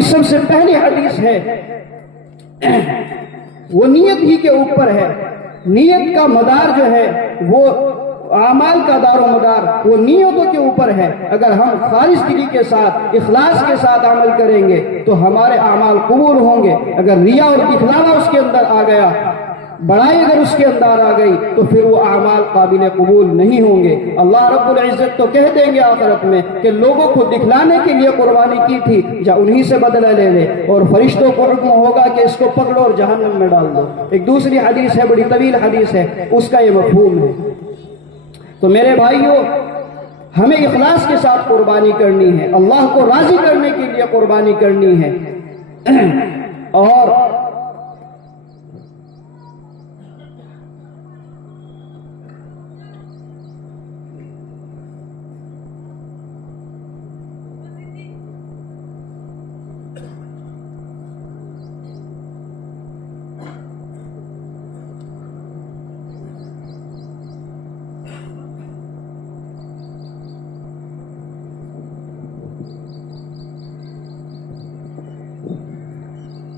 کی سب سے پہلی حدیث ہے وہ نیت ہی کے اوپر ہے۔ نیت کا مدار جو ہے وہ اعمال کا دار و مدار وہ نیتوں کے اوپر ہے۔ اگر ہم خالص دلی کے ساتھ اخلاص کے ساتھ عمل کریں گے تو ہمارے اعمال قبول ہوں گے۔ اگر ریا اور دکھلاوا اس کے اندر آ گیا، بڑائی اگر اس کے اندر آ گئی تو پھر وہ اعمال قابل قبول نہیں ہوں گے۔ اللہ رب العزت تو کہہ دیں گے آخرت میں کہ لوگوں کو دکھلانے کے لیے قربانی کی تھی، جا انہی سے بدلہ لے لے، اور فرشتوں کو حکم ہوگا کہ اس کو پکڑو اور جہنم میں ڈال دو۔ ایک دوسری حدیث ہے، بڑی طویل حدیث ہے، اس کا یہ مفہوم ہے۔ تو میرے بھائیوں، ہمیں اخلاص کے ساتھ قربانی کرنی ہے، اللہ کو راضی کرنے کے لیے قربانی کرنی ہے۔ اور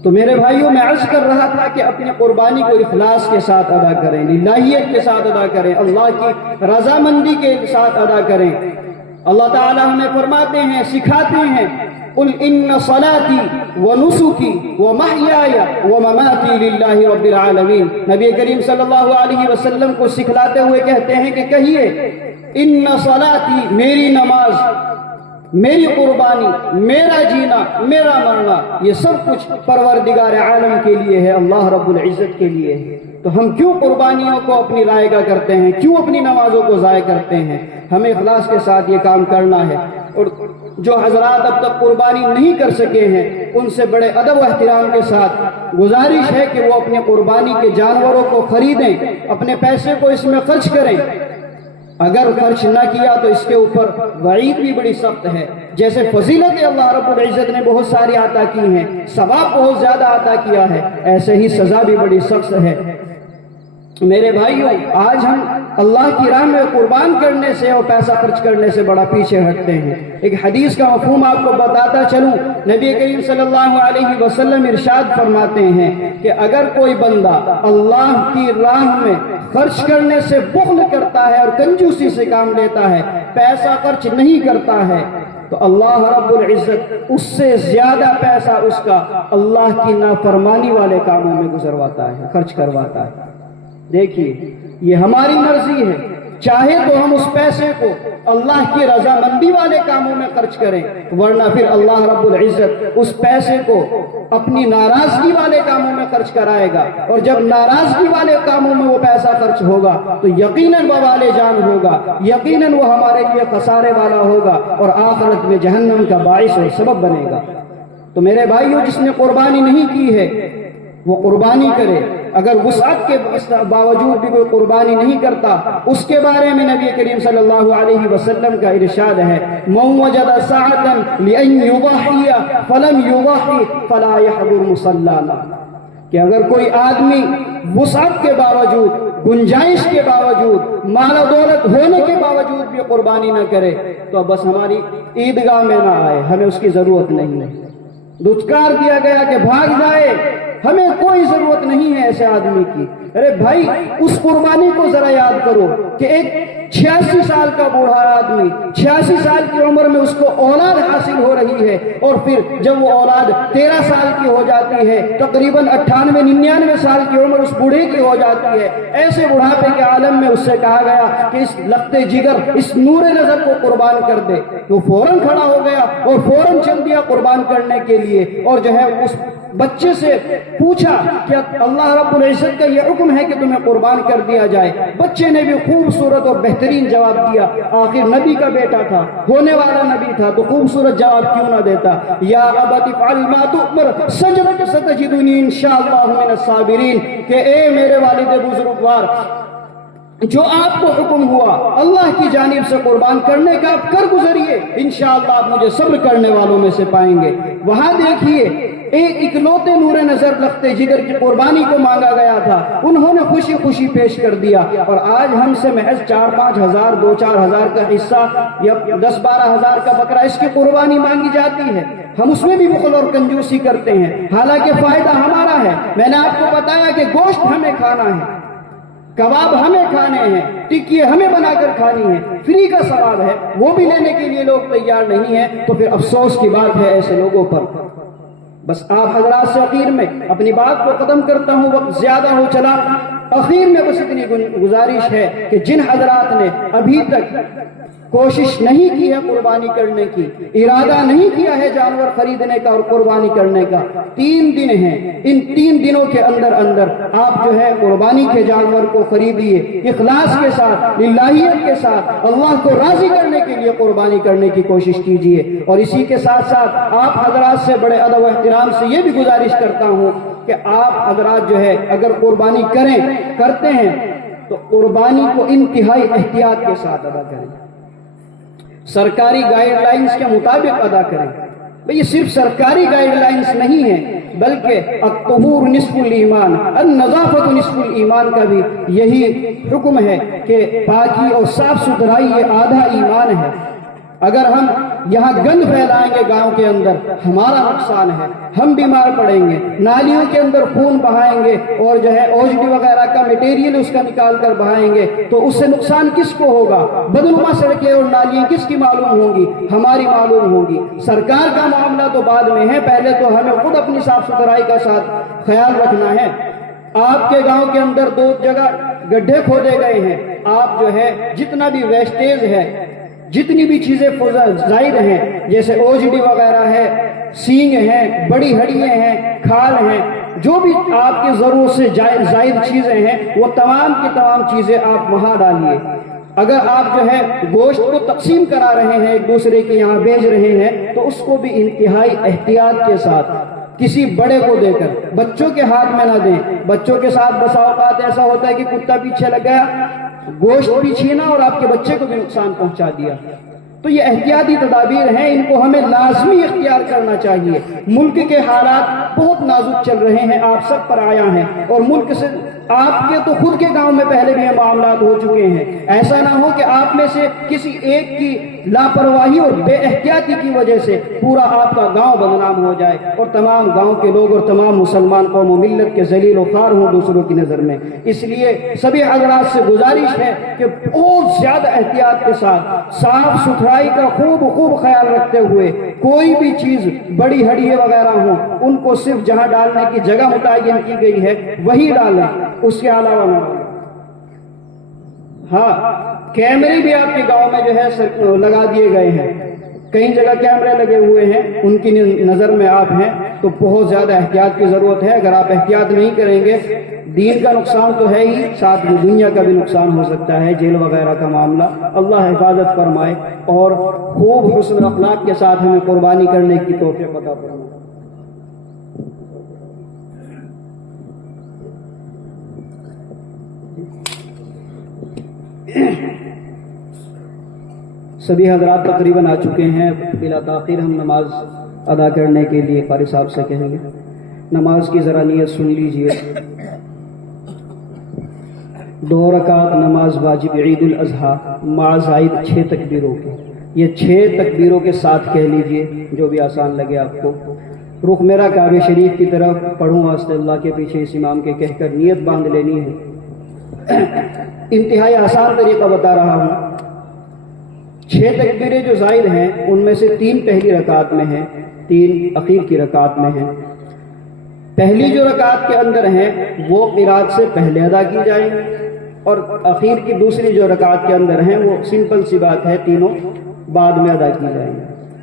تو میرے بھائیوں، میں عرض کر رہا تھا کہ اپنی قربانی کو اخلاص کے ساتھ ادا کریں، للہیت کے ساتھ ادا کریں، اللہ کی رضامندی کے ساتھ ادا کریں۔ اللہ تعالی ہمیں فرماتے ہیں، سکھاتے ہیں، قل ان صلاتی ونسکی ومحیای ومماتی للہ رب العالمین۔ نبی کریم صلی اللہ علیہ وسلم کو سکھلاتے ہوئے کہتے ہیں کہ کہیے، ان صلاتی، میری نماز، میری قربانی، میرا جینا، میرا مرنا، یہ سب کچھ پروردگار عالم کے لیے ہے، اللہ رب العزت کے لیے ہے۔ تو ہم کیوں قربانیوں کو اپنی رائیگاہ کرتے ہیں، کیوں اپنی نمازوں کو ضائع کرتے ہیں؟ ہمیں اخلاص کے ساتھ یہ کام کرنا ہے۔ اور جو حضرات اب تک قربانی نہیں کر سکے ہیں، ان سے بڑے ادب و احترام کے ساتھ گزارش ہے کہ وہ اپنے قربانی کے جانوروں کو خریدیں، اپنے پیسے کو اس میں خرچ کریں۔ اگر خرچ نہ کیا تو اس کے اوپر وعید بھی بڑی سخت ہے۔ جیسے فضیلت اللہ رب العزت نے بہت ساری عطا کی ہیں، ثواب بہت زیادہ عطا کیا ہے، ایسے ہی سزا بھی بڑی سخت ہے۔ میرے بھائیوں، آج ہم اللہ کی راہ میں قربان کرنے سے اور پیسہ خرچ کرنے سے بڑا پیچھے ہٹتے ہیں۔ ایک حدیث کا مفہوم آپ کو بتاتا چلوں، نبی کریم صلی اللہ علیہ وسلم ارشاد فرماتے ہیں کہ اگر کوئی بندہ اللہ کی راہ میں خرچ کرنے سے بخل کرتا ہے اور کنجوسی سے کام لیتا ہے، پیسہ خرچ نہیں کرتا ہے، تو اللہ رب العزت اس سے زیادہ پیسہ اس کا اللہ کی نافرمانی والے کاموں میں گزرواتا ہے، خرچ کرواتا ہے۔ دیکھیے، یہ ہماری مرضی ہے، چاہے تو ہم اس پیسے کو اللہ کی رضامندی والے کاموں میں خرچ کریں، ورنہ پھر اللہ رب العزت اس پیسے کو اپنی ناراضگی والے کاموں میں خرچ کرائے گا، اور جب ناراضگی والے کاموں میں وہ پیسہ خرچ ہوگا تو یقیناً وبال جان ہوگا، یقیناً وہ ہمارے لیے خسارے والا ہوگا اور آخرت میں جہنم کا باعث اور سبب بنے گا۔ تو میرے بھائیوں، جس نے قربانی نہیں کی ہے وہ قربانی کرے۔ اگر وسعت کے باوجود بھی کوئی قربانی نہیں کرتا، اس کے بارے میں نبی کریم صلی اللہ علیہ وسلم کا ارشاد ہے، من وجد سعة لأن يضحي فلم يضحي فلا يحضر مصلانا، کہ اگر کوئی آدمی وسعت کے باوجود، گنجائش کے باوجود، مال و دولت ہونے کے باوجود بھی قربانی نہ کرے تو بس ہماری عیدگاہ میں نہ آئے، ہمیں اس کی ضرورت نہیں ہے۔ دھتکار دیا گیا کہ بھاگ جائے، ہمیں کوئی ضرورت نہیں ہے ایسے آدمی کی۔ ارے بھائی، اس قربانی کو ذرا یاد کرو کہ ایک 86 سال کا بوڑھا آدمی 86 سال کی عمر میں اس کو اولاد حاصل ہو رہی ہے، اور پھر جب وہ اولاد 13 سال کی ہو جاتی ہے، تقریباً 98-99 سال کی عمر اس بوڑھے کی ہو جاتی ہے، ایسے بڑھاپے کے عالم میں اس سے کہا گیا کہ اس لختے جگر، اس نور نظر کو قربان کر دے، تو فوراً کھڑا ہو گیا اور فوراً چل دیا قربان کرنے کے لیے، اور جو ہے اس بچے سے پوچھا کہ اللہ رب العزت کا یہ حکم ہے کہ تمہیں قربان کر دیا جائے۔ بچے نے بھی خوبصورت اور بہترین جواب دیا، آخر نبی کا بیٹا تھا، ہونے والا نبی تھا، تو خوبصورت جواب کیوں نہ دیتا؟ یا ابت افعل ما تؤمر ستجدنی انشاءاللہ من الصابرین، کہ اے میرے والد بزرگوار، جو آپ کو حکم ہوا اللہ کی جانب سے قربان کرنے کا، آپ کر گزریے، انشاءاللہ آپ مجھے صبر کرنے والوں میں سے پائیں گے۔ وہاں دیکھیے، ایک اکلوتے نور نظر لختے جگر کی قربانی کو مانگا گیا تھا، انہوں نے خوشی خوشی پیش کر دیا، اور آج ہم سے محض 4-5 ہزار 2-4 ہزار کا حصہ یا 10-12 ہزار کا بکرا اس کی قربانی مانگی جاتی ہے۔ ہم اس میں بھی بخل اور کنجوسی کرتے ہیں، حالانکہ فائدہ ہمارا ہے۔ میں نے آپ کو بتایا کہ گوشت ہمیں کھانا ہے، کباب ہمیں کھانے ہیں، ٹکیے ہمیں بنا کر کھانی ہے، فری کا ثواب ہے، وہ بھی لینے کے لیے لوگ تیار نہیں ہیں، تو پھر افسوس کی بات ہے ایسے لوگوں پر۔ بس آپ حضرات سے اخیر میں اپنی بات کو ختم کرتا ہوں، وقت زیادہ ہو چلا۔ اخیر میں بس اتنی گزارش ہے کہ جن حضرات نے ابھی تک کوشش نہیں کی ہے قربانی کرنے کی، ارادہ نہیں کیا ہے جانور خریدنے کا اور قربانی کرنے کا، 3 دن ہیں، ان 3 دنوں کے اندر اندر آپ جو ہے قربانی کے جانور کو خریدیے، اخلاص کے ساتھ، للہیت کے ساتھ، اللہ کو راضی کرنے کے لیے قربانی کرنے کی کوشش کیجیے۔ اور اسی کے ساتھ ساتھ آپ حضرات سے بڑے ادب و احترام سے یہ بھی گزارش کرتا ہوں کہ آپ حضرات جو ہے اگر قربانی کرتے ہیں تو قربانی کو انتہائی احتیاط کے ساتھ ادا کریں، سرکاری گائیڈ لائنز کے مطابق ادا کریں۔ بھئی یہ صرف سرکاری گائیڈ لائنز نہیں ہیں، بلکہ الطہور نصف الایمان، النظافت نصف الایمان کا بھی یہی حکم ہے کہ پاکی اور صاف ستھرائی یہ آدھا ایمان ہے۔ اگر ہم یہاں گند پھیلائیں گے گاؤں کے اندر، ہمارا نقصان ہے، ہم بیمار پڑیں گے، نالیوں کے اندر خون بہائیں گے اور جو ہے اوجڈی وغیرہ کا میٹیریل اس کا نکال کر بہائیں گے، تو اس سے نقصان کس کو ہوگا؟ بدنما سڑکیں اور نالیاں کس کی معلوم ہوں گی؟ ہماری معلوم ہوں گی۔ سرکار کا معاملہ تو بعد میں ہے، پہلے تو ہمیں خود اپنی صاف ستھرائی کا ساتھ خیال رکھنا ہے۔ آپ کے گاؤں کے اندر 2 جگہ گڈھے کھودے گئے ہیں، آپ جو ہے جتنا بھی ویسٹیج ہے، جتنی بھی چیزیں زائد ہیں، جیسے اوجڈی وغیرہ ہے، سینگ ہیں، بڑی ہڈیاں ہیں، کھال ہیں، جو بھی آپ کی ضرورت سے زائد چیزیں ہیں، وہ تمام کی تمام چیزیں آپ وہاں ڈالیے۔ اگر آپ جو ہے گوشت کو تقسیم کرا رہے ہیں، ایک دوسرے کے یہاں بیچ رہے ہیں، تو اس کو بھی انتہائی احتیاط کے ساتھ کسی بڑے کو دے کر، بچوں کے ہاتھ میں نہ دیں۔ بچوں کے ساتھ بسا اوقات ایسا ہوتا ہے کہ کتا پیچھے لگ گیا، گوشت بھی چھینا اور آپ کے بچے کو بھی نقصان پہنچا دیا۔ تو یہ احتیاطی تدابیر ہیں، ان کو ہمیں لازمی اختیار کرنا چاہیے۔ ملک کے حالات بہت نازک چل رہے ہیں، آپ سب پر آیا ہیں، اور ملک سے آپ کے تو خود کے گاؤں میں پہلے بھی یہ معاملات ہو چکے ہیں۔ ایسا نہ ہو کہ آپ میں سے کسی ایک کی لاپرواہی اور بے احتیاطی کی وجہ سے پورا آپ کا گاؤں بدنام ہو جائے اور تمام گاؤں کے لوگ اور تمام مسلمان قوم و ملت کے ذلیل و خوار ہوں دوسروں کی نظر میں۔ اس لیے سبھی حضرات سے گزارش ہے کہ بہت زیادہ احتیاط کے ساتھ، صاف ستھرائی کا خوب خیال رکھتے ہوئے، کوئی بھی چیز بڑی ہڈیے وغیرہ ہوں ان کو صرف جہاں ڈالنے کی جگہ متعین کی گئی ہے وہی ڈالیں، اس کے علاوہ نہ ڈالیں۔ ہاں، کیمرے بھی آپ کے گاؤں میں جو ہے لگا دیے گئے ہیں، کئی جگہ کیمرے لگے ہوئے ہیں، ان کی نظر میں آپ ہیں، تو بہت زیادہ احتیاط کی ضرورت ہے۔ اگر آپ احتیاط نہیں کریں گے، دین کا نقصان تو ہے ہی، ساتھ میں دنیا کا بھی نقصان ہو سکتا ہے، جیل وغیرہ کا معاملہ۔ اللہ حفاظت فرمائے اور خوب حسن اخلاق کے ساتھ ہمیں قربانی کرنے کی توفیق عطا فرمائے۔ سبھی حضرات تقریباً آ چکے ہیں، بلا تاخیر ہم نماز ادا کرنے کے لیے قاری صاحب سے کہیں گے۔ نماز کی ذرا نیت سن لیجئے۔ 2 رکعت نماز واجب عید الاضحیٰ مع زائد 6 تکبیروں کے، یہ 6 تکبیروں کے ساتھ کہہ لیجئے، جو بھی آسان لگے آپ کو۔ رخ میرا کعبہ شریف کی طرف، پڑھوں واسطے اللہ کے پیچھے اس امام کے کہہ کر نیت باندھ لینی ہے۔ انتہائی آسان طریقہ بتا رہا ہوں۔ 6 تکبیریں جو زائد ہیں ان میں سے 3 پہلی رکعت میں ہیں، 3 اخیر کی رکعت میں ہیں۔ پہلی جو رکعت کے اندر ہیں وہ قرات سے پہلے ادا کی جائیں گی، اور اخیر کی دوسری جو رکعت کے اندر ہیں وہ سمپل سی بات ہے، تینوں بعد میں ادا کی جائیں گی۔